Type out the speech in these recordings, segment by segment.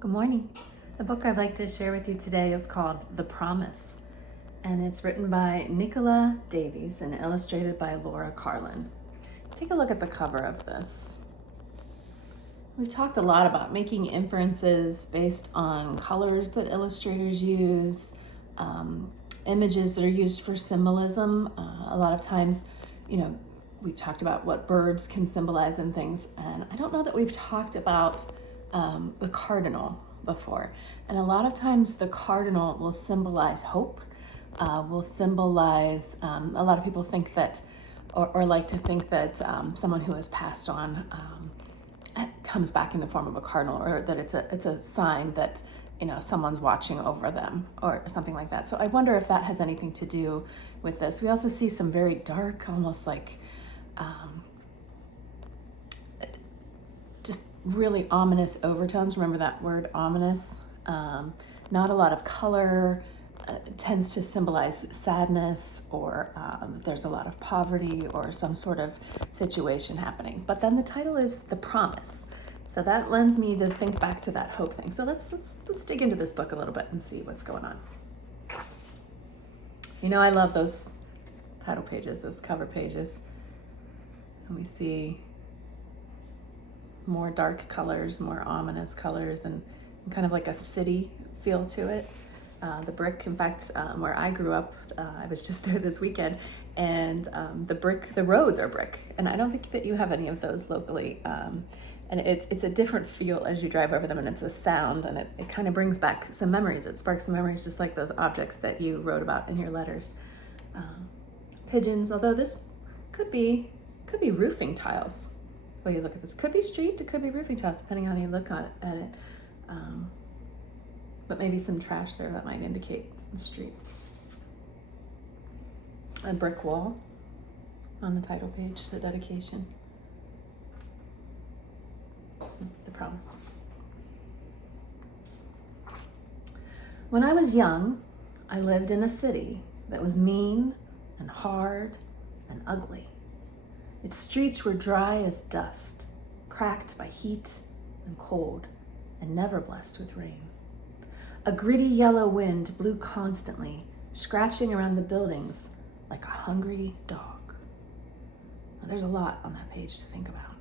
Good morning. The book I'd like to share with you today is called The Promise, and it's written by Nicola Davies and illustrated by Laura Carlin. Take a look at the cover of this. We've talked a lot about making inferences based on colors that illustrators use, images that are used for symbolism. A lot of times, we've talked about what birds can symbolize and things, and I don't know that we've talked about the cardinal before. And a lot of times the cardinal will symbolize hope, will symbolize, a lot of people think that, or like to think that someone who has passed on comes back in the form of a cardinal, or that it's a sign that someone's watching over them or something like that. So I wonder if that has anything to do with this. We also see some very dark, almost like just really ominous overtones. Remember that word, ominous? Not a lot of color. Tends to symbolize sadness, or there's a lot of poverty or some sort of situation happening. But then the title is The Promise. So that lends me to think back to that hope thing. So let's dig into this book a little bit and see what's going on. I love those title pages, those cover pages. And we see more dark colors, more ominous colors, and kind of like a city feel to it. The brick, in fact, where I grew up, I was just there this weekend, and the roads are brick, and I don't think that you have any of those locally. And it's a different feel as you drive over them, and it's a sound, and it kind of brings back some memories. It sparks some memories, just like those objects that you wrote about in your letters. Pigeons, although this could be roofing tiles. Well, you look at this, could be street, it could be roofing tiles, depending on how you look at it. But maybe some trash there that might indicate the street. A brick wall on the title page, the dedication. The Promise. When I was young, I lived in a city that was mean and hard and ugly. Its streets were dry as dust, cracked by heat and cold, and never blessed with rain. A gritty yellow wind blew constantly, scratching around the buildings like a hungry dog. Now, there's a lot on that page to think about.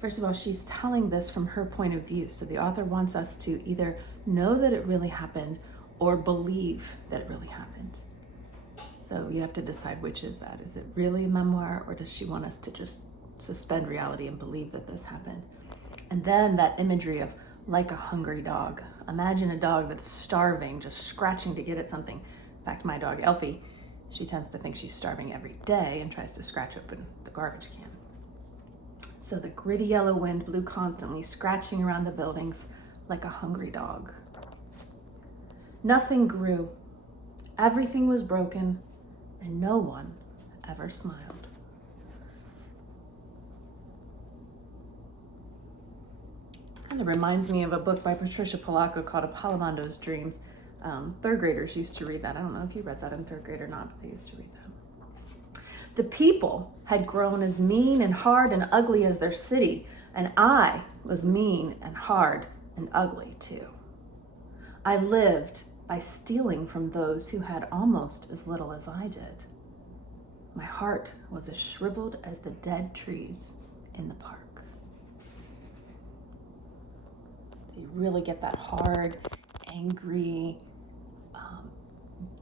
First of all, she's telling this from her point of view. So the author wants us to either know that it really happened or believe that it really happened. So you have to decide which is that. Is it really a memoir, or does she want us to just suspend reality and believe that this happened? And then that imagery of like a hungry dog. Imagine a dog that's starving, just scratching to get at something. In fact, my dog, Elfie, she tends to think she's starving every day and tries to scratch open the garbage can. So the gritty yellow wind blew constantly, scratching around the buildings like a hungry dog. Nothing grew. Everything was broken, and no one ever smiled. Kind of reminds me of a book by Patricia Polacco called Apollomondo's Dreams. Third graders used to read that. I don't know if you read that in third grade or not, but they used to read that. The people had grown as mean and hard and ugly as their city, and I was mean and hard and ugly too. I lived by stealing from those who had almost as little as I did. My heart was as shriveled as the dead trees in the park. So you really get that hard, angry,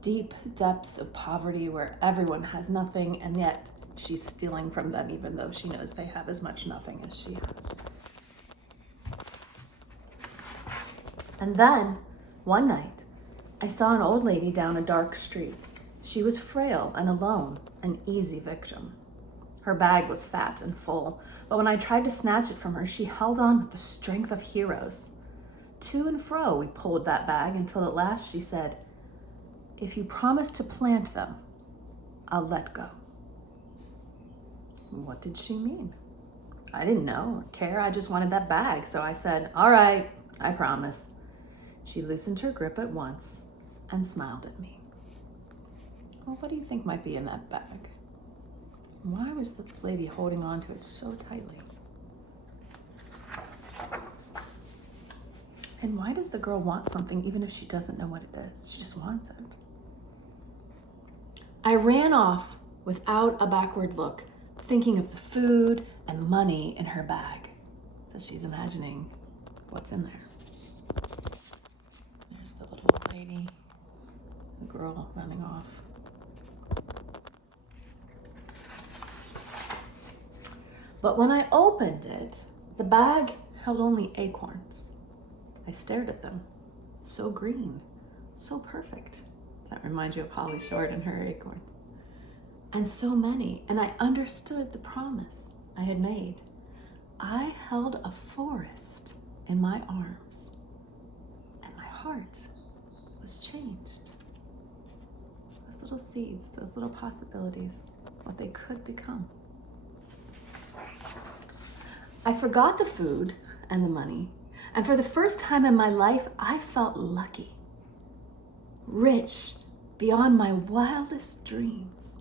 deep depths of poverty where everyone has nothing, and yet she's stealing from them even though she knows they have as much nothing as she has. And then, one night, I saw an old lady down a dark street. She was frail and alone, an easy victim. Her bag was fat and full, but when I tried to snatch it from her, she held on with the strength of heroes. To and fro we pulled that bag until at last she said, "If you promise to plant them, I'll let go." What did she mean? I didn't know or care. I just wanted that bag. So I said, "All right, I promise." She loosened her grip at once and smiled at me. Well, what do you think might be in that bag? Why was this lady holding on to it so tightly? And why does the girl want something even if she doesn't know what it is? She just wants it. I ran off without a backward look, thinking of the food and money in her bag. So she's imagining what's in there. There's the little lady, the girl running off. But when I opened it, the bag held only acorns. I stared at them. So green, so perfect. That reminds you of Holly Short and her acorns. And so many, and I understood the promise I had made. I held a forest in my arms, and my heart was changed. Those little seeds, those little possibilities, what they could become. I forgot the food and the money, and for the first time in my life, I felt lucky, rich beyond my wildest dreams.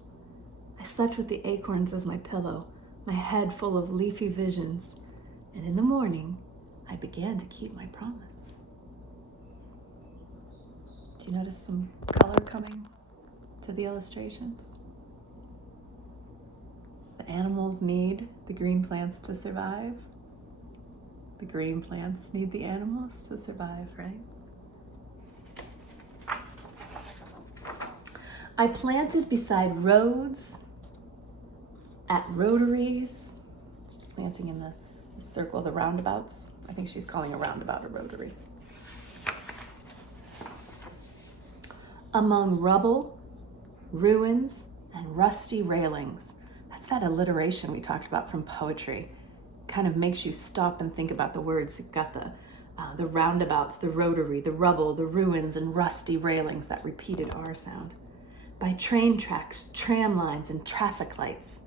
I slept with the acorns as my pillow, my head full of leafy visions, and in the morning, I began to keep my promise. Do you notice some color coming to the illustrations? The animals need the green plants to survive. The green plants need the animals to survive, right? I planted beside roads, at rotaries, just planting in the circle, the roundabouts. I think she's calling a roundabout a rotary. Among rubble, ruins, and rusty railings. That's that alliteration we talked about from poetry. Kind of makes you stop and think about the words. You've got the roundabouts, the rotary, the rubble, the ruins, and rusty railings, that repeated R sound. By train tracks, tram lines, and traffic lights.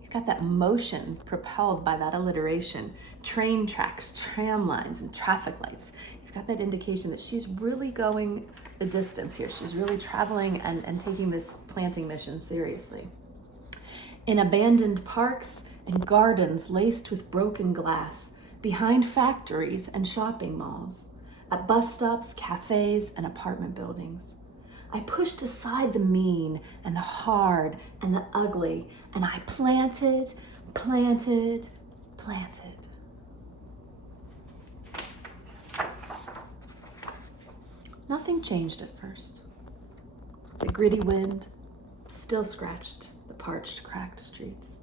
You've got that motion propelled by that alliteration. Train tracks, tram lines, and traffic lights. You've got that indication that she's really going the distance here. She's really traveling and taking this planting mission seriously. In abandoned parks and gardens laced with broken glass, behind factories and shopping malls, at bus stops, cafes, and apartment buildings. I pushed aside the mean and the hard and the ugly, and I planted. Nothing changed at first. The gritty wind still scratched the parched, cracked streets.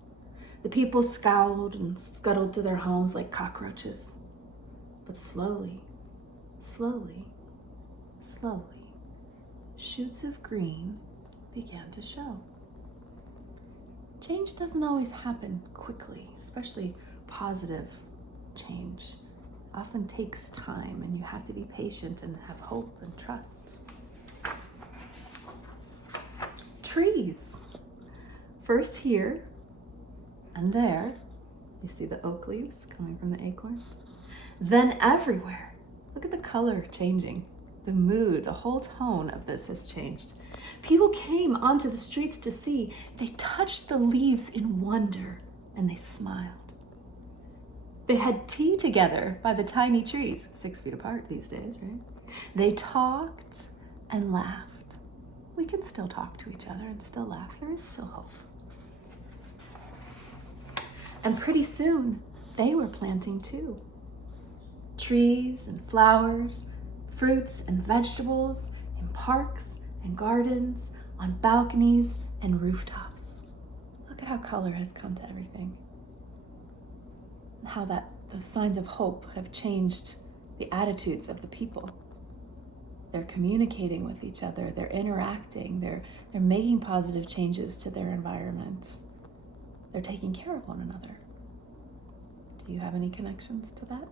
The people scowled and scuttled to their homes like cockroaches. But slowly, shoots of green began to show. Change doesn't always happen quickly, especially positive change. Often takes time, and you have to be patient and have hope and trust. Trees. First here and there, you see the oak leaves coming from the acorn. Then everywhere. Look at the color changing. The mood, the whole tone of this has changed. People came onto the streets to see. They touched the leaves in wonder, and they smiled. They had tea together by the tiny trees, 6 feet apart these days, right? They talked and laughed. We can still talk to each other and still laugh. There is still hope. And pretty soon, they were planting too. Trees and flowers, fruits and vegetables, in parks and gardens, on balconies and rooftops. Look at how color has come to everything. And how those signs of hope have changed the attitudes of the people. They're communicating with each other, they're interacting, they're making positive changes to their environment. They're taking care of one another. Do you have any connections to that?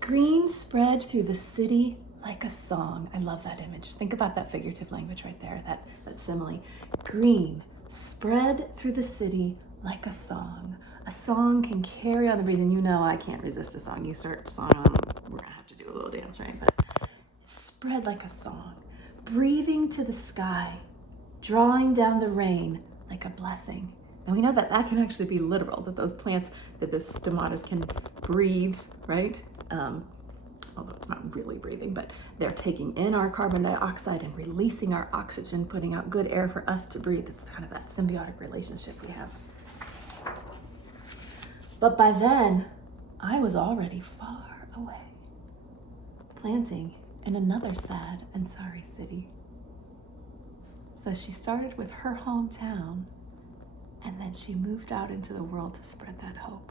Green spread through the city like a song. I love that image. Think about that figurative language right there, that simile. Green spread through the city like a song. A song can carry on the breeze, and you know I can't resist a song. You start a song on, we're gonna have to do a little dance, right? But it spread like a song, breathing to the sky, drawing down the rain like a blessing. And we know that that can actually be literal, that those plants, that the stomatas can breathe, right? Although it's not really breathing, but they're taking in our carbon dioxide and releasing our oxygen, putting out good air for us to breathe. It's kind of that symbiotic relationship we have. But by then, I was already far away, planting in another sad and sorry city. So she started with her hometown, and then she moved out into the world to spread that hope.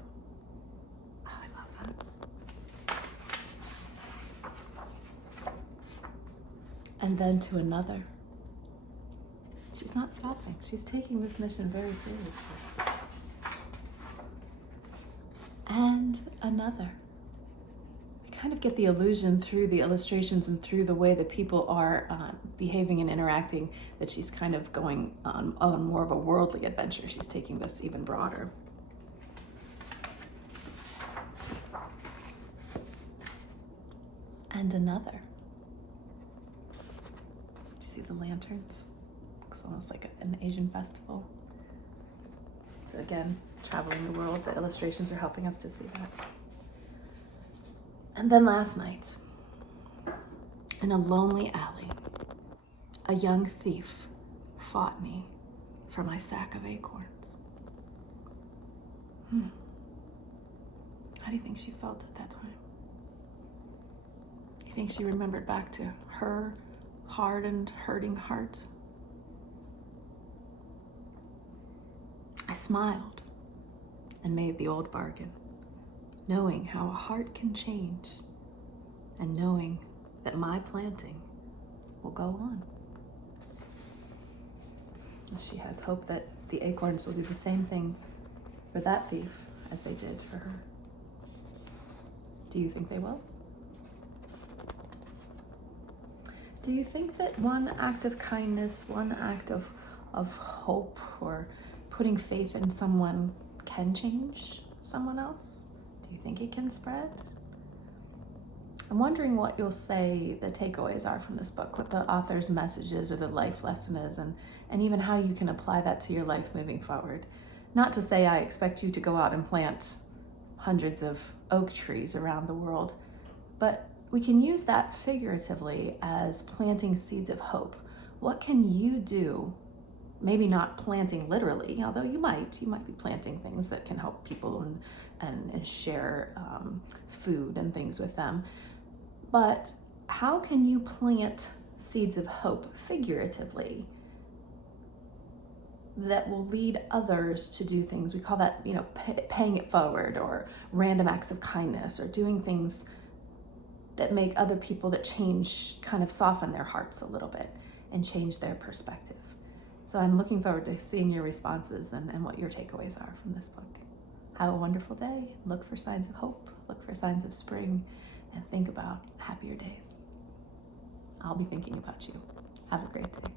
Oh, I love that. And then to another. She's not stopping. She's taking this mission very seriously. And another. I kind of get the illusion through the illustrations and through the way that people are behaving and interacting that she's kind of going on more of a worldly adventure. She's taking this even broader. And another. You see the lanterns? Looks almost like an Asian festival. So again, traveling the world, the illustrations are helping us to see that. And then last night, in a lonely alley, a young thief fought me for my sack of acorns. How do you think she felt at that time? You think she remembered back to her hardened, hurting heart? I smiled and made the old bargain, knowing how a heart can change and knowing that my planting will go on. And she has hope that the acorns will do the same thing for that thief as they did for her. Do you think they will? Do you think that one act of kindness, one act of hope or putting faith in someone can change someone else? Do you think it can spread? I'm wondering what you'll say the takeaways are from this book, what the author's messages or the life lesson is, and even how you can apply that to your life moving forward. Not to say I expect you to go out and plant hundreds of oak trees around the world, but we can use that figuratively as planting seeds of hope. What can you do? Maybe not planting literally, although you might be planting things that can help people and share food and things with them. But how can you plant seeds of hope figuratively that will lead others to do things? We call that, paying it forward, or random acts of kindness, or doing things that make other people, that change, kind of soften their hearts a little bit and change their perspective. So I'm looking forward to seeing your responses and what your takeaways are from this book. Have a wonderful day. Look for signs of hope. Look for signs of spring, and think about happier days. I'll be thinking about you. Have a great day.